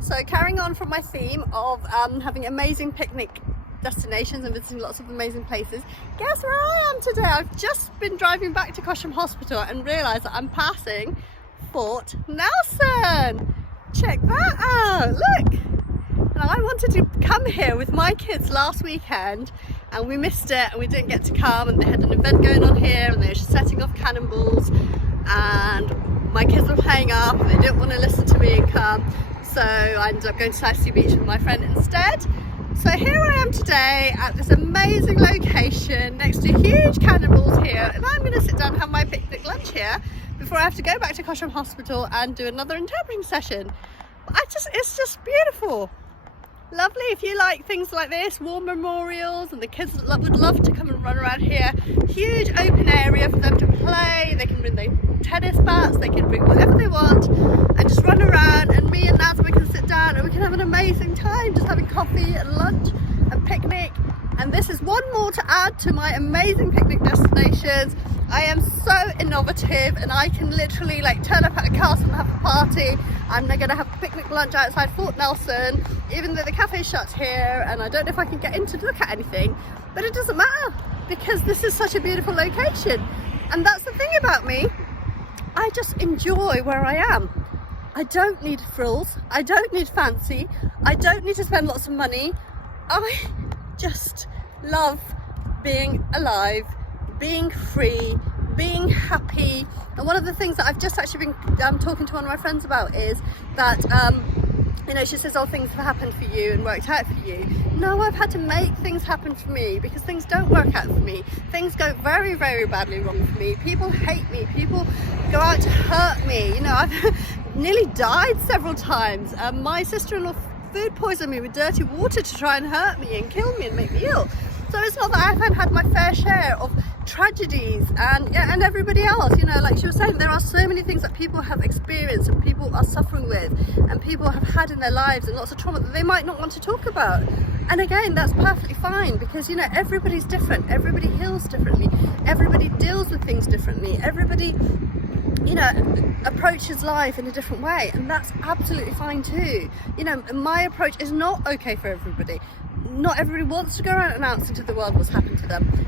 So carrying on from my theme of having amazing picnic destinations and visiting lots of amazing places, guess where I am today? I've just been driving back to Cosham Hospital and realised that I'm passing Fort Nelson. Check that out, look! And I wanted to come here with my kids last weekend and we missed it and we didn't get to come, and they had an event going on here and they were setting off cannonballs and my kids were playing up and they didn't want to listen to me and come, so I ended up going to South Sea Beach with my friend instead. So here I am today at this amazing location next to huge cannonballs here, and I'm going to sit down and have my picnic lunch here before I have to go back to Cosham Hospital and do another interpreting session. It's just beautiful. Lovely. If you like things like this, war memorials, and the kids would love to come and run around here. Huge open area for them to play. They can bring their tennis bats, they can bring whatever they want and just run around, and me and Nazma can sit down and we can have an amazing time just having coffee and lunch and picnic. And this is one more to add to my amazing picnic destinations. I am so innovative and I can literally turn up at a castle and have a party. I'm going to have a picnic lunch outside Fort Nelson, even though the cafe's shut here and I don't know if I can get in to look at anything, but it doesn't matter because this is such a beautiful location. And that's the thing about me, I just enjoy where I am. I don't need frills, I don't need fancy, I don't need to spend lots of money. I just love being alive, being free, being happy. And one of the things that I've just actually been talking to one of my friends about is that you know, she says, oh, things have happened for you and worked out for you. No, I've had to make things happen for me because things don't work out for me. Things go very, very badly wrong for me. People hate me. People go out to hurt me. You know, I've nearly died several times. My sister-in-law food poisoned me with dirty water to try and hurt me and kill me and make me ill. So it's not that I haven't had my fair share of tragedies and everybody else, you know, like she was saying, there are so many things that people have experienced and people are suffering with and people have had in their lives and lots of trauma that they might not want to talk about. And again, that's perfectly fine because, you know, everybody's different, everybody heals differently, everybody deals with things differently, everybody, you know, approaches life in a different way, and that's absolutely fine too. You know, my approach is not okay for everybody. Not everybody wants to go around announcing to the world what's happened to them.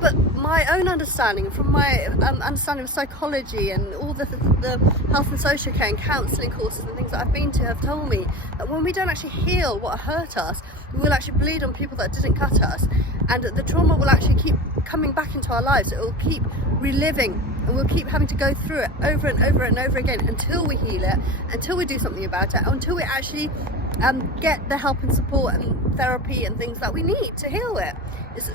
But my own understanding, from my understanding of psychology and all the health and social care and counselling courses and things that I've been to have told me that when we don't actually heal what hurt us, we will actually bleed on people that didn't cut us, and the trauma will actually keep coming back into our lives. It will keep reliving and we'll keep having to go through it over and over and over again until we heal it, until we do something about it, until we actually get the help and support and therapy and things that we need to heal it. It's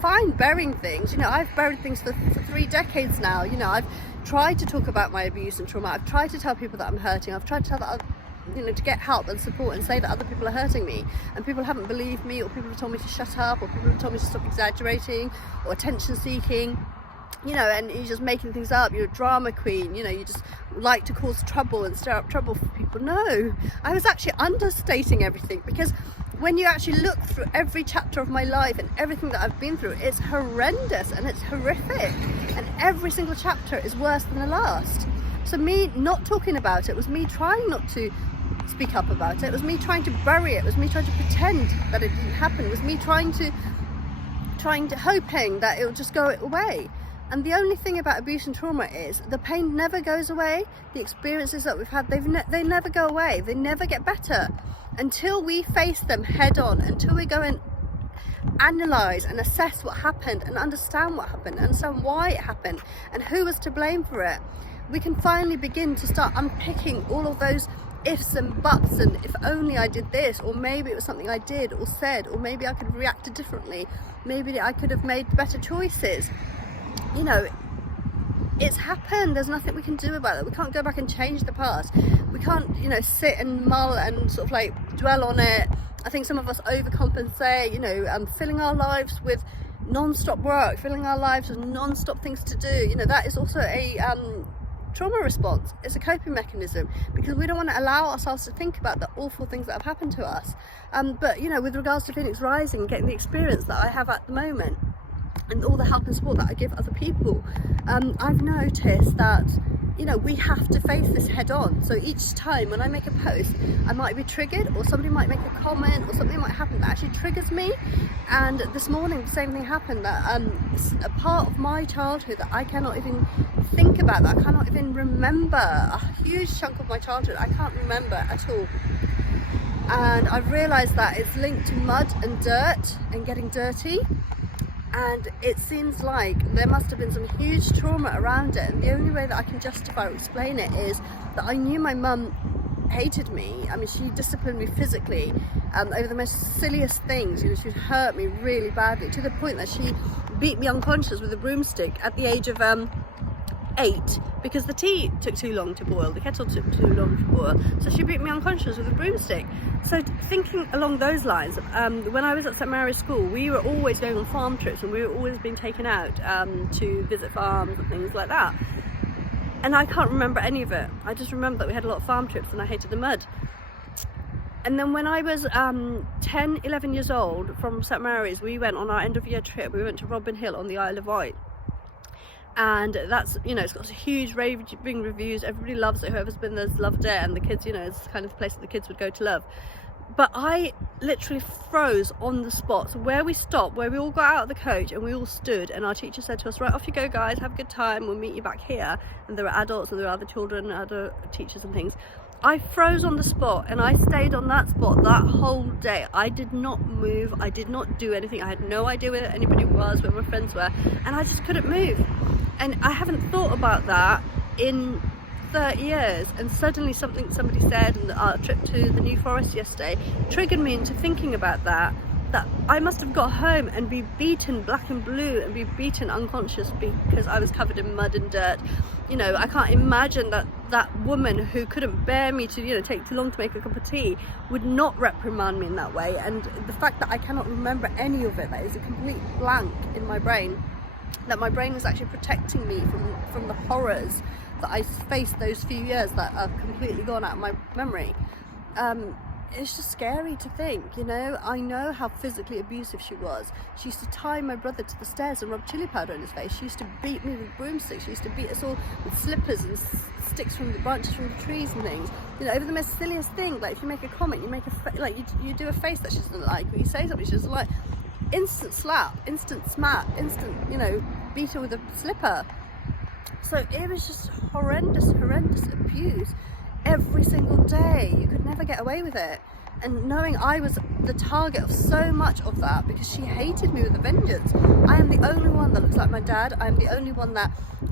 fine burying things. You know, I've buried things for 3 decades now. You know, I've tried to talk about my abuse and trauma. I've tried to tell people that I'm hurting. I've tried to tell that, you know, to get help and support and say that other people are hurting me, and people haven't believed me, or people have told me to shut up, or people have told me to stop exaggerating or attention seeking. You know, and you're just making things up, you're a drama queen, you know, you just like to cause trouble and stir up trouble for people. No, I was actually understating everything, because when you actually look through every chapter of my life and everything that I've been through, it's horrendous and it's horrific, and every single chapter is worse than the last. So me not talking about it was me trying not to speak up about it. It was me trying to bury it. It was me trying to pretend that it didn't happen. It was me trying to hoping that it would just go away. And the only thing about abuse and trauma is the pain never goes away. The experiences that we've had, they never go away. They never get better until we face them head on, until we go and analyse and assess what happened and understand what happened, and understand why it happened and who was to blame for it. We can finally begin to start unpicking all of those ifs and buts, and if only I did this, or maybe it was something I did or said, or maybe I could have reacted differently, maybe I could have made better choices. You know, it's happened. There's nothing we can do about it. We can't go back and change the past. We can't, you know, sit and mull and sort of dwell on it. I think some of us overcompensate, you know, filling our lives with non-stop work, filling our lives with non-stop things to do. You know, that is also a trauma response. It's a coping mechanism, because we don't want to allow ourselves to think about the awful things that have happened to us. But, you know, with regards to Phoenix Rising, getting the experience that I have at the moment, and all the help and support that I give other people, I've noticed that you know, we have to face this head on. So each time when I make a post, I might be triggered, or somebody might make a comment, or something might happen that actually triggers me. And this morning the same thing happened, that a part of my childhood that I cannot even think about, that I cannot even remember, a huge chunk of my childhood I can't remember at all. And I've realised that it's linked to mud and dirt and getting dirty. And it seems like there must have been some huge trauma around it, and the only way that I can justify or explain it is that I knew my mum hated me. I mean, she disciplined me physically over the most silliest things. You know, she'd hurt me really badly, to the point that she beat me unconscious with a broomstick at the age of 8, because the tea took too long to boil, the kettle took too long to boil, so she beat me unconscious with a broomstick. So thinking along those lines, when I was at St Mary's School, we were always going on farm trips, and we were always being taken out to visit farms and things like that. And I can't remember any of it. I just remember that we had a lot of farm trips and I hated the mud. And then when I was 10, 11 years old, from St Mary's, we went on our end of year trip. We went to Robin Hill on the Isle of Wight. And that's, you know, it's got huge raving reviews. Everybody loves it. Whoever's been there's loved it, and the kids, you know, it's kind of the place that the kids would go to love. But I literally froze on the spot. So where we stopped, where we all got out of the coach and we all stood, and our teacher said to us, right, off you go guys, have a good time, we'll meet you back here. And there were adults and there were other children, other teachers and things. I froze on the spot, and I stayed on that spot that whole day. I did not move, I did not do anything. I had no idea where anybody was, where my friends were, and I just couldn't move. And I haven't thought about that in 30 years, and suddenly somebody said in our trip to the New Forest yesterday triggered me into thinking about that I must have got home and be beaten black and blue and be beaten unconscious because I was covered in mud and dirt. You know, I can't imagine that woman who couldn't bear me to, you know, take too long to make a cup of tea would not reprimand me in that way. And the fact that I cannot remember any of it, that is a complete blank in my brain, that my brain was actually protecting me from the horrors that I faced those few years that are completely gone out of my memory. It's just scary to think, you know. I know how physically abusive she was. She used to tie my brother to the stairs and rub chili powder in his face. She used to beat me with broomsticks. She used to beat us all with slippers and sticks from the branches from the trees and things. You know, over the most silliest thing, like if you make a comment, you make you do a face that she doesn't like, or you say something she doesn't like, instant slap, instant smack, instant, you know, beat her with a slipper. So it was just horrendous abuse every single day. You could never get away with it. And knowing I was the target of so much of that, because she hated me with a vengeance. I am the only one that looks like my dad. I am the only one that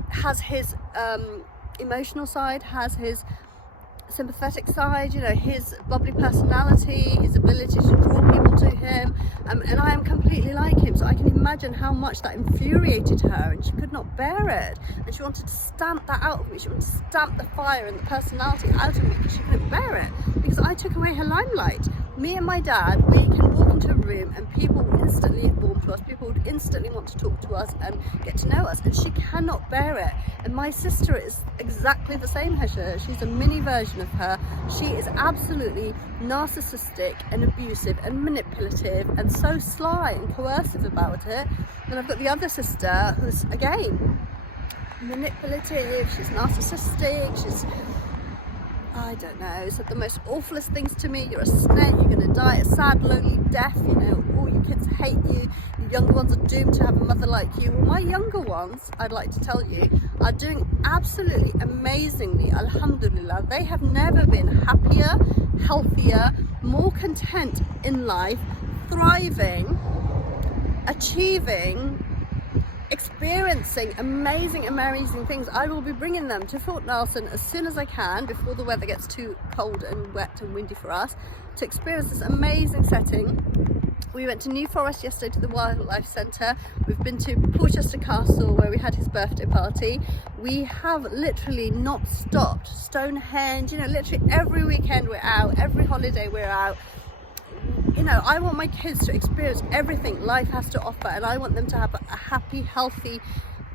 has his emotional side, has his sympathetic side, you know, his bubbly personality, his ability to draw people to him, and I am completely like him. So I can imagine how much that infuriated her, and she could not bear it, and she wanted to stamp that out of me. She wanted to stamp the fire and the personality out of me, because she couldn't bear it, because I took away her limelight. Me and my dad, we can walk into a room and people will instantly warm to us, people would instantly want to talk to us and get to know us, and she cannot bear it. And my sister is exactly the same as her. She's a mini version of her. She is absolutely narcissistic and abusive and manipulative and so sly and coercive about it. And I've got the other sister who's, again, manipulative, she's narcissistic, she's, I don't know, said the most awfulest things to me. You're a snake, you're going to die a sad, lonely death, you know, all your kids hate you, your younger ones are doomed to have a mother like you. Well, my younger ones, I'd like to tell you, are doing absolutely amazingly, alhamdulillah. They have never been happier, healthier, more content in life, thriving, achieving, experiencing amazing things. I will be bringing them to Fort Nelson as soon as I can, before the weather gets too cold and wet and windy for us, to experience this amazing setting. We went to New Forest yesterday to the Wildlife Centre. We've been to Porchester Castle where we had his birthday party. We have literally not stopped. Stonehenge, you know, literally every weekend we're out, every holiday we're out. You know, I want my kids to experience everything life has to offer, and I want them to have a happy, healthy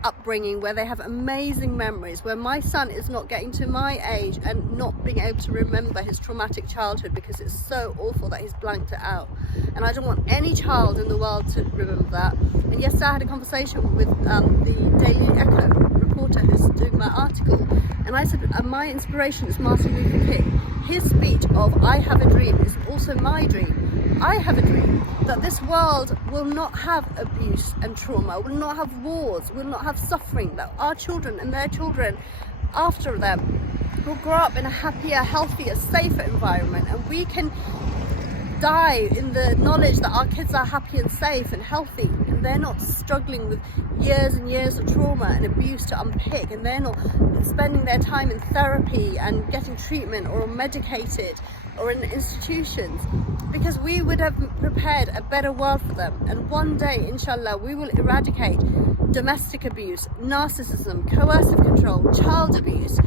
upbringing where they have amazing memories, where my son is not getting to my age and not being able to remember his traumatic childhood because it's so awful that he's blanked it out. And I don't want any child in the world to remember that. And yesterday I had a conversation with the Daily Echo reporter who's doing my article, and I said my inspiration is Martin Luther King. His speech of "I have a dream" is also my dream. I have a dream that this world will not have abuse and trauma, will not have wars, will not have suffering, that our children and their children after them will grow up in a happier, healthier, safer environment, and we can die in the knowledge that our kids are happy and safe and healthy, and they're not struggling with years and years of trauma and abuse to unpick, and they're not spending their time in therapy and getting treatment or medicated or in institutions, because we would have prepared a better world for them. And one day, inshallah, we will eradicate domestic abuse, narcissism, coercive control, child abuse,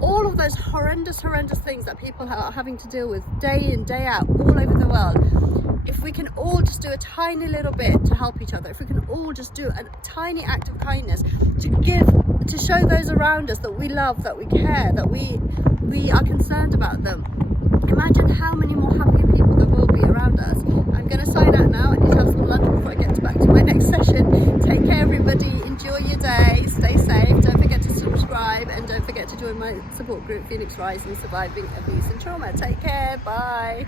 all of those horrendous things that people are having to deal with day in, day out, all over the world. If we can all just do a tiny little bit to help each other, if we can all just do a tiny act of kindness to show those around us that we love, that we care, that we are concerned about them, imagine how many more happy people there will be around us. I'm going to sign out now. I need to have some lunch before I get back to my next session. Take care, everybody. Enjoy your day. Stay safe. Don't forget to subscribe, and don't forget to join my support group, Phoenix Rising Surviving Abuse and Trauma. Take care. Bye.